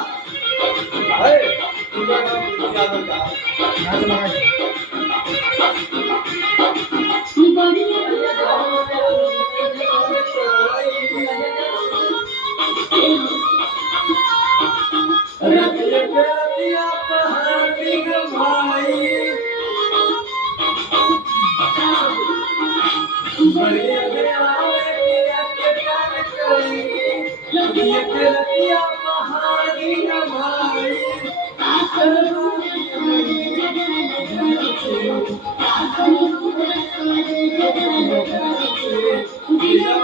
आहे तुझं नाव यादव का? माझं नाव आहे. रतिया पहाड़ी गवाई बढ़िया देवावे पिया के प्यार करी रतिया पहाड़ी गवाई दिल